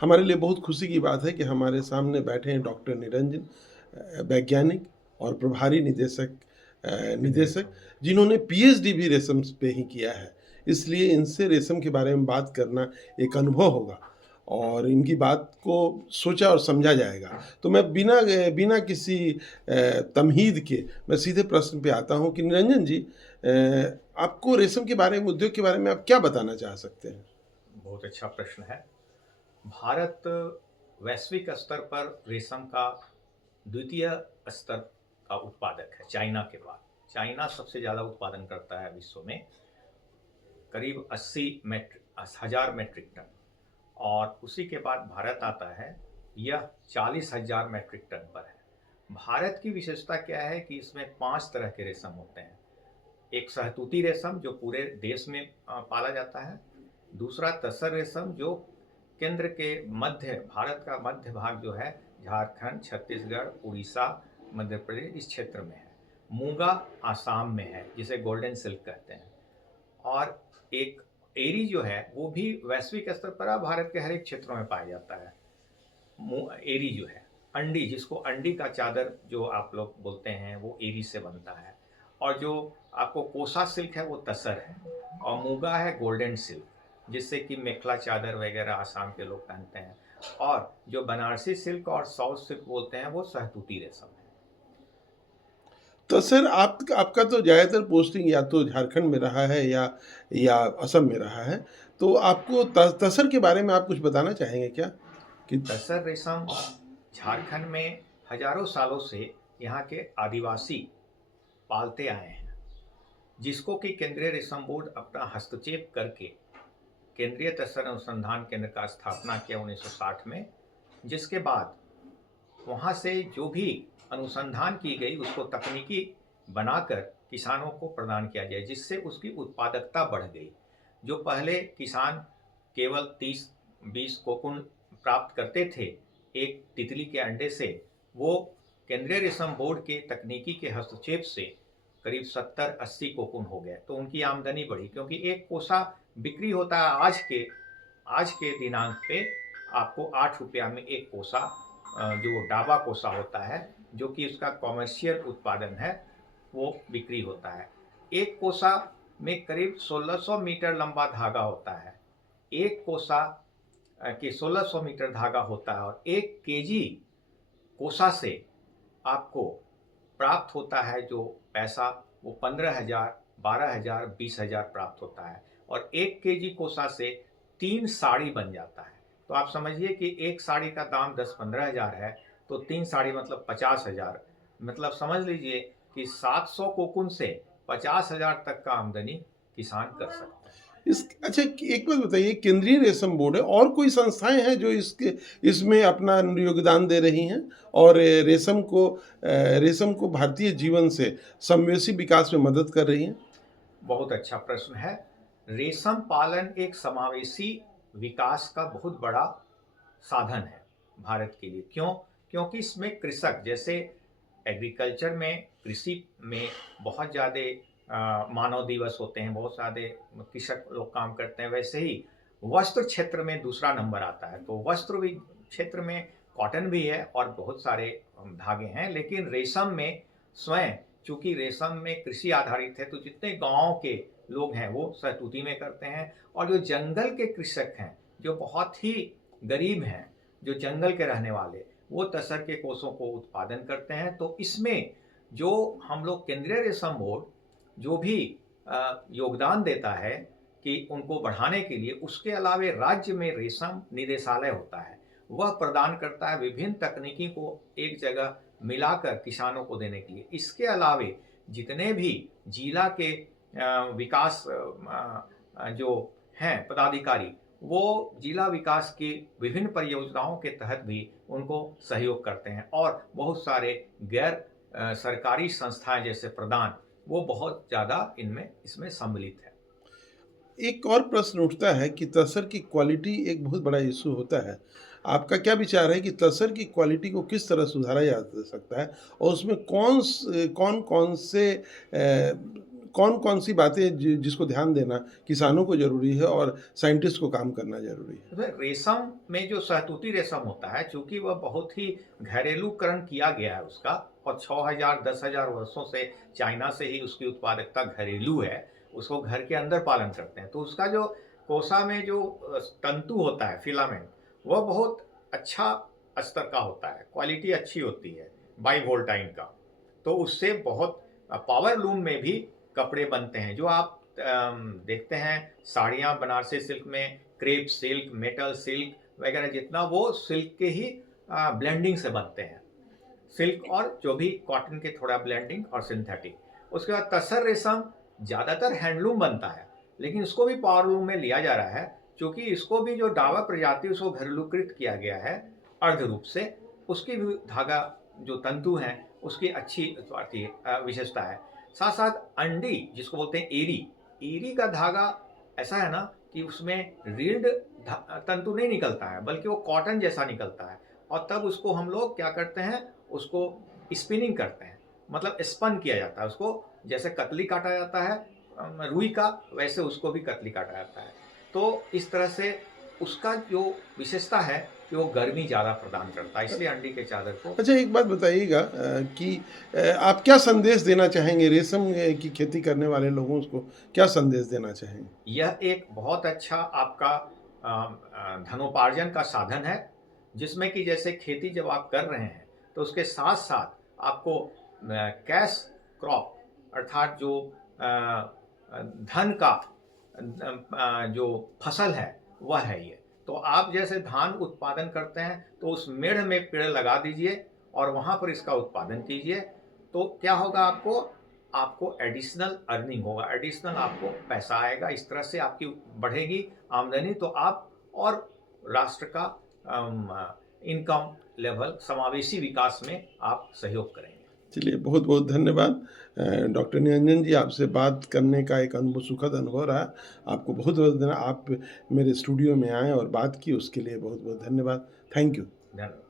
हमारे लिए बहुत खुशी की बात है कि हमारे सामने बैठे हैं डॉक्टर निरंजन, वैज्ञानिक और प्रभारी निदेशक, जिन्होंने पीएचडी भी रेशम पे ही किया है। इसलिए इनसे रेशम के बारे में बात करना एक अनुभव होगा और इनकी बात को सोचा और समझा जाएगा। तो मैं बिना बिना किसी तमहीद के मैं सीधे प्रश्न पे आता हूँ कि निरंजन जी, आपको रेशम के बारे में, उद्योग के बारे में आप क्या बताना चाह सकते हैं? बहुत अच्छा प्रश्न है। भारत वैश्विक स्तर पर रेशम का द्वितीय स्तर का उत्पादक है चाइना के बाद। चाइना सबसे ज़्यादा उत्पादन करता है विश्व में, करीब 80,000 मेट्रिक टन, और उसी के बाद भारत आता है, यह 40,000 मेट्रिक टन पर है। भारत की विशेषता क्या है कि इसमें 5 तरह के रेशम होते हैं। एक सहतूती रेशम जो पूरे देश में पाला जाता है। दूसरा तसर रेशम जो केंद्र के मध्य, भारत का मध्य भाग जो है, झारखंड, छत्तीसगढ़, उड़ीसा, मध्य प्रदेश, इस क्षेत्र में है। मूंगा आसाम में है, जिसे गोल्डन सिल्क कहते हैं। और एक एरी जो है वो भी वैश्विक स्तर पर भारत के हर एक क्षेत्रों में पाया जाता है। एरी जो है, अंडी, जिसको अंडी का चादर जो आप लोग बोलते हैं, वो एरी से बनता है। और जो आपको कोसा सिल्क है वो तसर है, और मूंगा है गोल्डन सिल्क, जिससे कि मेखला चादर वगैरह आसाम के लोग पहनते हैं। और जो बनारसी सिल्क और साउथ सिल्क बोलते हैं वो सहतूती रेशम है। तो सर आपका तो ज़्यादातर पोस्टिंग या तो झारखंड में रहा है या असम में रहा है, तो आपको तसर के बारे में आप कुछ बताना चाहेंगे क्या? कि तसर रेशम झारखंड में हजारों सालों से यहाँ के आदिवासी पालते आए हैं, जिसको कि केंद्रीय रेशम बोर्ड अपना हस्तक्षेप करके केंद्रीय तसर अनुसंधान केंद्र का स्थापना किया 1960 में। जिसके बाद वहाँ से जो भी अनुसंधान की गई उसको तकनीकी बनाकर किसानों को प्रदान किया जाए, जिससे उसकी उत्पादकता बढ़ गई। जो पहले किसान केवल 30-20 कोकून प्राप्त करते थे एक तितली के अंडे से, वो केंद्रीय रेशम बोर्ड के तकनीकी के हस्तक्षेप से करीब 70-80 कोकून हो गए। तो उनकी आमदनी बढ़ी, क्योंकि एक कोसा बिक्री होता है आज के दिनांक पे आपको 8 रुपया में एक कोसा, जो डाबा कोसा होता है, जो कि उसका कॉमर्शियल उत्पादन है, वो बिक्री होता है। एक कोसा में करीब 1600 मीटर लंबा धागा होता है। एक कोसा के 1600 मीटर धागा होता है, और 1 केजी कोसा से आपको प्राप्त होता है जो पैसा, वो 15,000, 12,000, 20,000 प्राप्त होता है। और 1 केजी कोसा से 3 साड़ी बन जाता है। तो आप समझिए कि एक साड़ी का दाम 10-15 हज़ार है, तो 3 साड़ी मतलब 50,000। मतलब समझ लीजिए कि 700 कोकून से 50,000 तक का आमदनी किसान कर सकता है। अच्छा, एक बात बताइए, केंद्रीय रेशम बोर्ड है और कोई संस्थाएं हैं जो इसमें अपना योगदान दे रही हैं और रेशम को भारतीय जीवन से समवेशी विकास में मदद कर रही हैं? बहुत अच्छा प्रश्न है। रेशम पालन एक समावेशी विकास का बहुत बड़ा साधन है भारत के लिए। क्यों? क्योंकि इसमें कृषक, जैसे एग्रीकल्चर में, कृषि में बहुत ज़्यादा मानव दिवस होते हैं, बहुत सारे कृषक लोग काम करते हैं, वैसे ही वस्त्र क्षेत्र में दूसरा नंबर आता है। तो वस्त्र भी क्षेत्र में कॉटन भी है और बहुत सारे धागे हैं, लेकिन रेशम में स्वयं, चूंकि रेशम में कृषि आधारित है, तो जितने गाँव के लोग हैं वो सहतूती में करते हैं। और जो जंगल के कृषक हैं, जो बहुत ही गरीब हैं, जो जंगल के रहने वाले, वो तसर के कोषों को उत्पादन करते हैं। तो इसमें जो हम लोग केंद्रीय रेशम बोर्ड जो भी योगदान देता है कि उनको बढ़ाने के लिए, उसके अलावे राज्य में रेशम निदेशालय होता है, वह प्रदान करता है विभिन्न तकनीकी को एक जगह मिलाकर किसानों को देने के लिए। इसके अलावे जितने भी जिला के विकास जो हैं पदाधिकारी, वो जिला विकास की विभिन्न परियोजनाओं के तहत भी उनको सहयोग करते हैं। और बहुत सारे गैर सरकारी संस्थाएं जैसे प्रदान, वो बहुत ज़्यादा इसमें सम्मिलित है। एक और प्रश्न उठता है कि तसर की क्वालिटी एक बहुत बड़ा इशू होता है। आपका क्या विचार है कि तसर की क्वालिटी को किस तरह सुधारा जा सकता है और उसमें कौन कौन से कौन कौन सी बातें जिसको ध्यान देना किसानों को ज़रूरी है और साइंटिस्ट को काम करना ज़रूरी है? तो रेशम में जो शहतूती रेशम होता है, चूंकि वह बहुत ही घरेलूकरण किया गया है उसका, और 6000 10,000 वर्षों से चाइना से ही उसकी उत्पादकता घरेलू है, उसको घर के अंदर पालन करते हैं, तो उसका जो कोसा में जो तंतु होता है, फिलामेंट, वह बहुत अच्छा स्तर का होता है, क्वालिटी अच्छी होती है बाइवोल्टाइन का। तो उससे बहुत पावर लूम में भी कपड़े बनते हैं, जो आप देखते हैं साड़ियाँ बनारसी सिल्क में, क्रेप सिल्क, मेटल सिल्क वगैरह, जितना वो सिल्क के ही ब्लेंडिंग से बनते हैं, सिल्क और जो भी कॉटन के थोड़ा ब्लेंडिंग और सिंथेटिक। उसके बाद तसर रेशम ज़्यादातर हैंडलूम बनता है, लेकिन उसको भी पावर लूम में लिया जा रहा है, क्योंकि इसको भी जो डावा प्रजाति उसको घरेलूकृत किया गया है अर्ध रूप से, उसकी भी धागा जो तंतु हैं उसकी अच्छी विशेषता है। साथ साथ अंडी जिसको बोलते हैं एरी, एरी का धागा ऐसा है ना कि उसमें रील्ड तंतु नहीं निकलता है, बल्कि वो कॉटन जैसा निकलता है, और तब उसको हम लोग क्या करते हैं, उसको स्पिनिंग करते हैं, मतलब स्पन किया जाता है उसको, जैसे कतली काटा जाता है रुई का, वैसे उसको भी कतली काटा जाता है। तो इस तरह से उसका जो विशेषता है कि वो गर्मी ज़्यादा प्रदान करता है, इसलिए अंडी के चादर को। अच्छा, एक बात बताइएगा कि आप क्या संदेश देना चाहेंगे रेशम की खेती करने वाले लोगों को, क्या संदेश देना चाहेंगे? यह एक बहुत अच्छा आपका धनोपार्जन का साधन है, जिसमें कि जैसे खेती जब आप कर रहे हैं तो उसके साथ साथ आपको कैश क्रॉप, अर्थात जो धन का जो फसल है वह है ये। तो आप जैसे धान उत्पादन करते हैं तो उस मेढ़ में पेड़ लगा दीजिए और वहाँ पर इसका उत्पादन कीजिए, तो क्या होगा, आपको एडिशनल अर्निंग होगा, एडिशनल आपको पैसा आएगा, इस तरह से आपकी बढ़ेगी आमदनी, तो आप और राष्ट्र का इनकम लेवल, समावेशी विकास में आप सहयोग करेंगे। चलिए, बहुत बहुत धन्यवाद डॉक्टर निरंजन जी, आपसे बात करने का एक अनुभव, सुखद अनुभव रहा। आपको बहुत बहुत धन्यवाद, आप मेरे स्टूडियो में आए और बात की, उसके लिए बहुत बहुत धन्यवाद। Thank you. धन्यवाद।